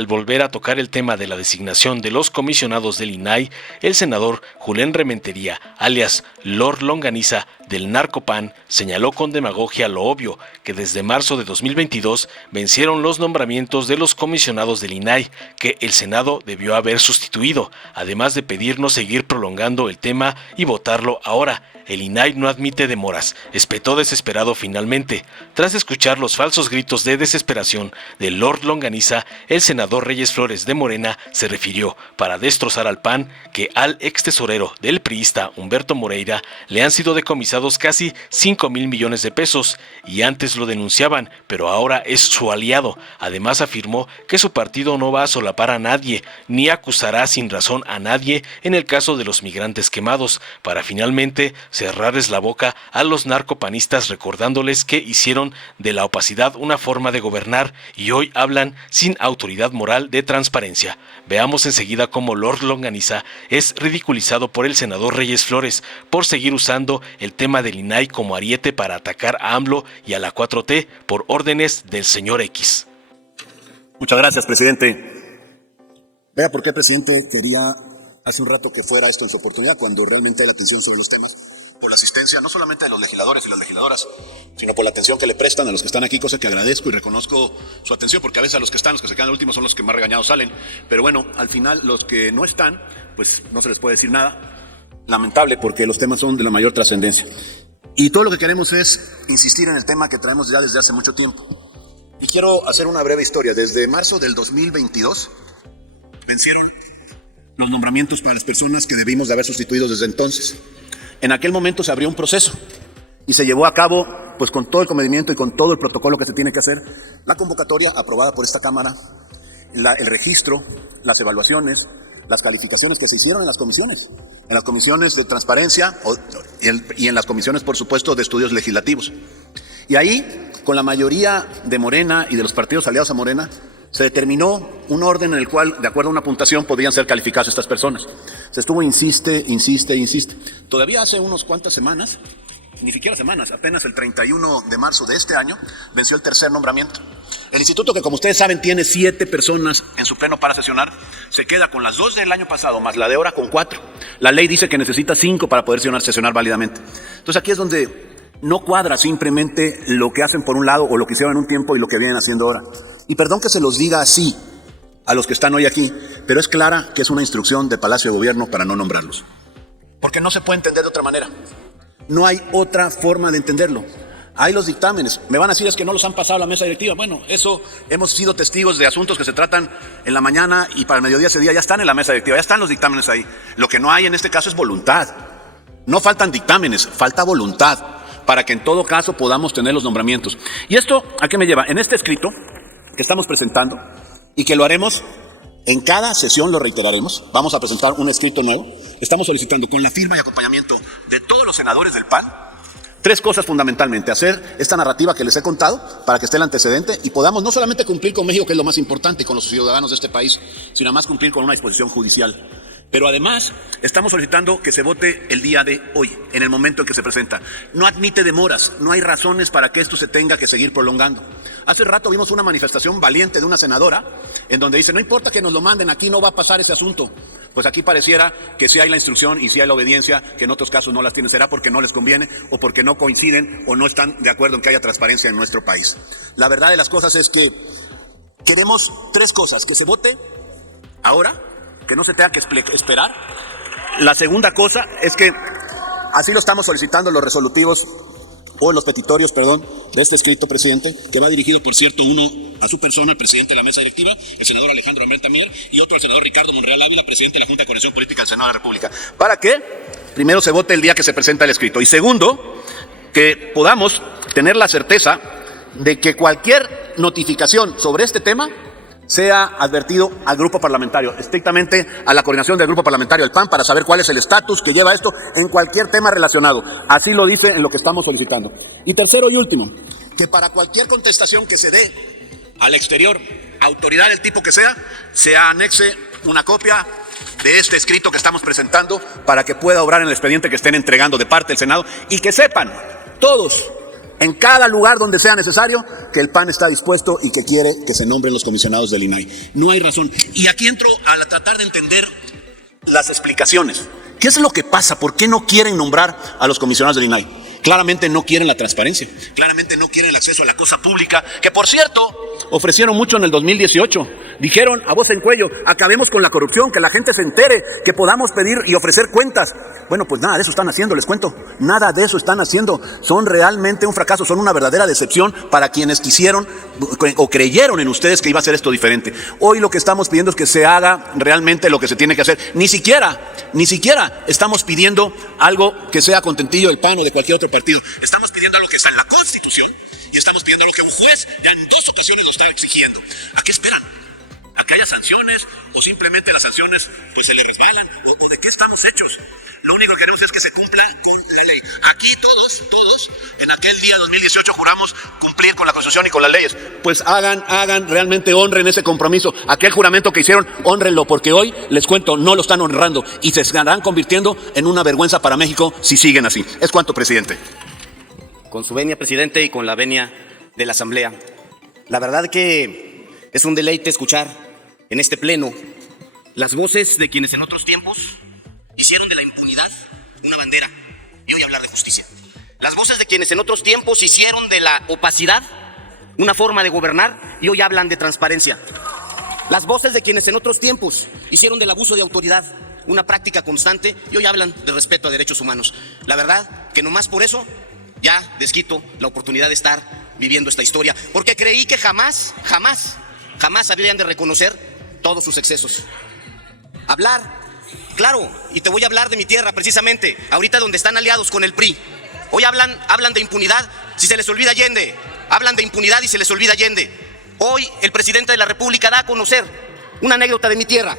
al volver a tocar el tema de la designación de los comisionados del INAI, el senador Julen Rementería, alias Lord Longaniza del Narcopan, señaló con demagogia lo obvio, que desde marzo de 2022 vencieron los nombramientos de los comisionados del INAI, que el Senado debió haber sustituido, además de pedirnos seguir prolongando el tema y votarlo ahora. El INAI no admite demoras, espetó desesperado finalmente. Tras escuchar los falsos gritos de desesperación de Lord Longaniza, el senador Reyes Flores de Morena se refirió, para destrozar al PAN, que al ex tesorero del priista Humberto Moreira le han sido decomisados casi 5,000 millones de pesos, y antes lo denunciaban, pero ahora es su aliado. Además afirmó que su partido no va a solapar a nadie, ni acusará sin razón a nadie en el caso de los migrantes quemados, para finalmente cerrarles la boca a los narcopanistas, recordándoles que hicieron de la opacidad una forma de gobernar y hoy hablan sin autoridad moral de transparencia. Veamos enseguida cómo Lord Longaniza es ridiculizado por el senador Reyes Flores por seguir usando el tema del INAI como ariete para atacar a AMLO y a la 4T por órdenes del señor X. Muchas gracias, presidente. Vea por qué, presidente, quería hace un rato que fuera esto en su oportunidad, cuando realmente hay la atención sobre los temas, por la asistencia no solamente de los legisladores y las legisladoras, sino por la atención que le prestan a los que están aquí, cosa que agradezco y reconozco su atención, porque a veces a los que están, los que se quedan últimos son los que más regañados salen, pero bueno, al final los que no están, pues no se les puede decir nada. Lamentable, porque los temas son de la mayor trascendencia. Y todo lo que queremos es insistir en el tema que traemos ya desde hace mucho tiempo. Y quiero hacer una breve historia. Desde marzo del 2022 vencieron los nombramientos para las personas que debimos de haber sustituido desde entonces. En aquel momento se abrió un proceso y se llevó a cabo, pues con todo el comedimiento y con todo el protocolo que se tiene que hacer, la convocatoria aprobada por esta Cámara, el registro, las evaluaciones, las calificaciones que se hicieron en las comisiones de transparencia y en las comisiones, por supuesto, de estudios legislativos. Y ahí, con la mayoría de Morena y de los partidos aliados a Morena, se determinó un orden en el cual, de acuerdo a una puntuación, podían ser calificadas estas personas. Se estuvo insiste. Todavía hace unos cuantas semanas, ni siquiera semanas, apenas el 31 de marzo de este año, venció el tercer nombramiento. El instituto, que como ustedes saben tiene 7 personas en su pleno para sesionar, se queda con las 2 del año pasado, más la de ahora con 4. La ley dice que necesita 5 para poder sesionar válidamente. Entonces aquí es donde no cuadra simplemente lo que hacen por un lado o lo que hicieron en un tiempo y lo que vienen haciendo ahora. Y perdón que se los diga así a los que están hoy aquí, pero es clara que es una instrucción de Palacio de Gobierno para no nombrarlos. Porque no se puede entender de otra manera. No hay otra forma de entenderlo. Hay los dictámenes. Me van a decir es que no los han pasado a la mesa directiva. Bueno, eso hemos sido testigos de asuntos que se tratan en la mañana y para el mediodía ese día ya están en la mesa directiva, ya están los dictámenes ahí. Lo que no hay en este caso es voluntad. No faltan dictámenes, falta voluntad para que en todo caso podamos tener los nombramientos. ¿Y esto a qué me lleva? En este escrito que estamos presentando y que lo haremos en cada sesión, lo reiteraremos, vamos a presentar un escrito nuevo. Estamos solicitando con la firma y acompañamiento de todos los senadores del PAN 3 cosas fundamentalmente: hacer esta narrativa que les he contado para que esté el antecedente y podamos no solamente cumplir con México, que es lo más importante, y con los ciudadanos de este país, sino además cumplir con una disposición judicial. Pero además estamos solicitando que se vote el día de hoy, en el momento en que se presenta. No admite demoras, no hay razones para que esto se tenga que seguir prolongando. Hace rato vimos una manifestación valiente de una senadora en donde dice: no importa que nos lo manden, aquí no va a pasar ese asunto. Pues aquí pareciera que sí hay la instrucción y sí hay la obediencia, que en otros casos no las tienen. Será porque no les conviene o porque no coinciden o no están de acuerdo en que haya transparencia en nuestro país. La verdad de las cosas es que queremos 3 cosas: que se vote ahora, que no se tenga que esperar. La segunda cosa es que así lo estamos solicitando los resolutivos o los petitorios, de este escrito, presidente, que va dirigido, por cierto, uno a su persona, el presidente de la mesa directiva, el senador Alejandro Armenta Mier, y otro al senador Ricardo Monreal Ávila, presidente de la Junta de Coordinación Política del Senado de la República. ¿Para qué? Primero, se vote el día que se presenta el escrito. Y segundo, que podamos tener la certeza de que cualquier notificación sobre este tema sea advertido al grupo parlamentario, estrictamente a la coordinación del grupo parlamentario del PAN, para saber cuál es el estatus que lleva esto en cualquier tema relacionado. Así lo dice en lo que estamos solicitando. Y tercero y último, que para cualquier contestación que se dé al exterior, autoridad del tipo que sea, se anexe una copia de este escrito que estamos presentando para que pueda obrar en el expediente que estén entregando de parte del Senado, y que sepan todos en cada lugar donde sea necesario, que el PAN está dispuesto y que quiere que se nombren los comisionados del INAI. No hay razón. Y aquí entro a tratar de entender las explicaciones. ¿Qué es lo que pasa? ¿Por qué no quieren nombrar a los comisionados del INAI? Claramente no quieren la transparencia, claramente no quieren el acceso a la cosa pública, que por cierto, ofrecieron mucho en el 2018. Dijeron a voz en cuello, acabemos con la corrupción, que la gente se entere, que podamos pedir y ofrecer cuentas. Bueno, pues nada de eso están haciendo, les cuento. Nada de eso están haciendo. Son realmente un fracaso, son una verdadera decepción para quienes quisieron o creyeron en ustedes que iba a ser esto diferente. Hoy lo que estamos pidiendo es que se haga realmente lo que se tiene que hacer. Ni siquiera estamos pidiendo algo que sea contentillo del PAN o de cualquier otro partido. Estamos pidiendo algo que está en la Constitución y estamos pidiendo lo que un juez ya en 2 ocasiones lo está exigiendo. ¿A qué esperan? ¿A que haya sanciones o simplemente las sanciones pues se le resbalan? ¿O de qué estamos hechos? Lo único que queremos es que se cumpla con la ley. Aquí todos, en aquel día 2018 juramos cumplir con la Constitución y con las leyes. Pues hagan, realmente honren ese compromiso. Aquel juramento que hicieron, honrenlo, porque hoy, les cuento, no lo están honrando y se estarán convirtiendo en una vergüenza para México si siguen así. Es cuanto, presidente. Con su venia, presidente, y con la venia de la Asamblea. La verdad que es un deleite escuchar en este pleno las voces de quienes en otros tiempos hicieron de la impunidad una bandera y hoy hablar de justicia. Las voces de quienes en otros tiempos hicieron de la opacidad una forma de gobernar y hoy hablan de transparencia. Las voces de quienes en otros tiempos hicieron del abuso de autoridad una práctica constante y hoy hablan de respeto a derechos humanos. La verdad que nomás por eso ya desquito la oportunidad de estar viviendo esta historia, porque creí que jamás habrían de reconocer todos sus excesos. Hablar, claro, y te voy a hablar de mi tierra precisamente, ahorita donde están aliados con el PRI. Hoy hablan de impunidad si se les olvida Allende, hablan de impunidad y se les olvida Allende. Hoy el presidente de la República da a conocer una anécdota de mi tierra.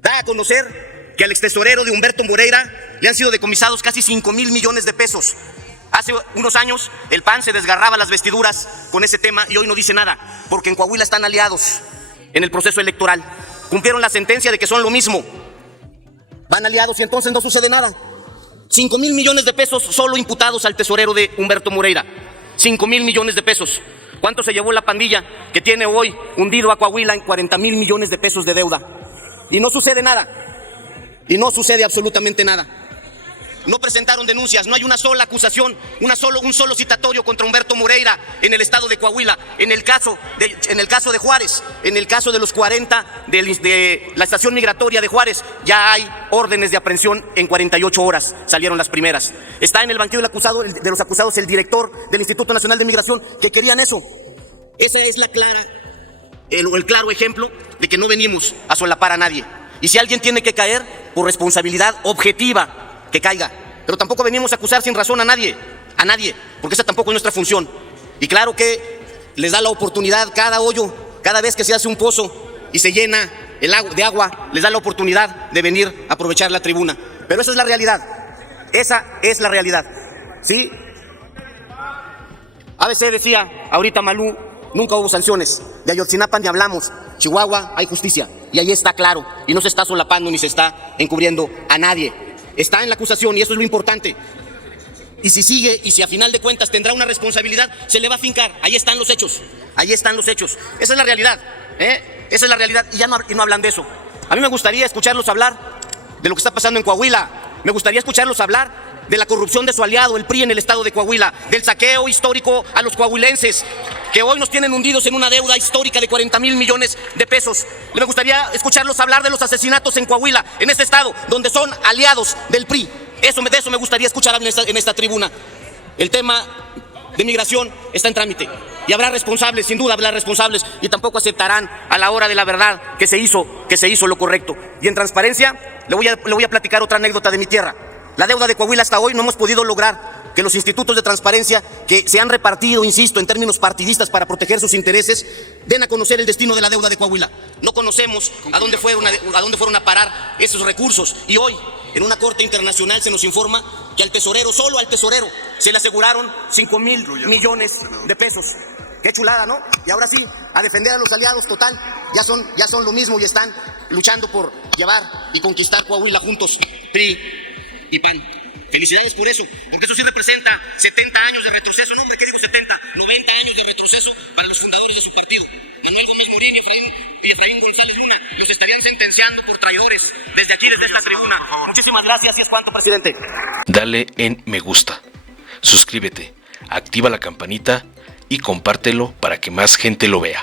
Da a conocer que al extesorero de Humberto Moreira le han sido decomisados casi 5,000 millones de pesos. Hace unos años el PAN se desgarraba las vestiduras con ese tema y hoy no dice nada, porque en Coahuila están aliados en el proceso electoral. Cumplieron la sentencia de que son lo mismo. Van aliados y entonces no sucede nada. 5,000 millones de pesos solo imputados al tesorero de Humberto Moreira. 5,000 millones de pesos. ¿Cuánto se llevó la pandilla que tiene hoy hundido a Coahuila en 40,000 millones de pesos de deuda? Y no sucede nada. Y no sucede absolutamente nada. No presentaron denuncias, no hay una sola acusación, un solo citatorio contra Humberto Moreira en el estado de Coahuila. En el caso de Juárez, en el caso de los 40 de la estación migratoria de Juárez, ya hay órdenes de aprehensión en 48 horas, salieron las primeras. Está en el banquillo de los acusados el director del Instituto Nacional de Migración, que querían eso. Esa es el claro ejemplo de que no venimos a solapar a nadie. Y si alguien tiene que caer, por responsabilidad objetiva, que caiga, pero tampoco venimos a acusar sin razón a nadie, porque esa tampoco es nuestra función. Y claro que les da la oportunidad cada hoyo, cada vez que se hace un pozo y se llena de agua, les da la oportunidad de venir a aprovechar la tribuna. Pero esa es la realidad, ¿sí? ABC decía, ahorita Malú, nunca hubo sanciones, de Ayotzinapa ni hablamos, Chihuahua hay justicia, y ahí está claro, y no se está solapando ni se está encubriendo a nadie. Está en la acusación y eso es lo importante. Y si sigue y si a final de cuentas tendrá una responsabilidad, se le va a fincar. Ahí están los hechos. Esa es la realidad. Esa es la realidad y no hablan de eso. A mí me gustaría escucharlos hablar de lo que está pasando en Coahuila. Me gustaría escucharlos hablar de la corrupción de su aliado, el PRI, en el estado de Coahuila, del saqueo histórico a los coahuilenses, que hoy nos tienen hundidos en una deuda histórica de 40,000 millones de pesos. Me gustaría escucharlos hablar de los asesinatos en Coahuila, en este estado, donde son aliados del PRI. De eso me gustaría escuchar en esta tribuna. El tema de migración está en trámite y habrá responsables, sin duda habrá responsables, y tampoco aceptarán a la hora de la verdad que se hizo lo correcto. Y en transparencia le voy a platicar otra anécdota de mi tierra. La deuda de Coahuila hasta hoy no hemos podido lograr que los institutos de transparencia que se han repartido, insisto, en términos partidistas para proteger sus intereses, den a conocer el destino de la deuda de Coahuila. No conocemos a dónde fueron a parar esos recursos. Y hoy, en una corte internacional, se nos informa que solo al tesorero, se le aseguraron 5,000 millones de pesos. Qué chulada, ¿no? Y ahora sí, a defender a los aliados, total, ya son lo mismo y están luchando por llevar y conquistar Coahuila juntos, PRI y PAN. Felicidades por eso, porque eso sí representa 70 años de retroceso, no hombre, ¿qué digo 70? 90 años de retroceso para los fundadores de su partido. Manuel Gómez Morín y Efraín González Luna los estarían sentenciando por traidores desde aquí, desde esta tribuna. Muchísimas gracias y es cuanto, presidente. Dale en me gusta, suscríbete, activa la campanita y compártelo para que más gente lo vea.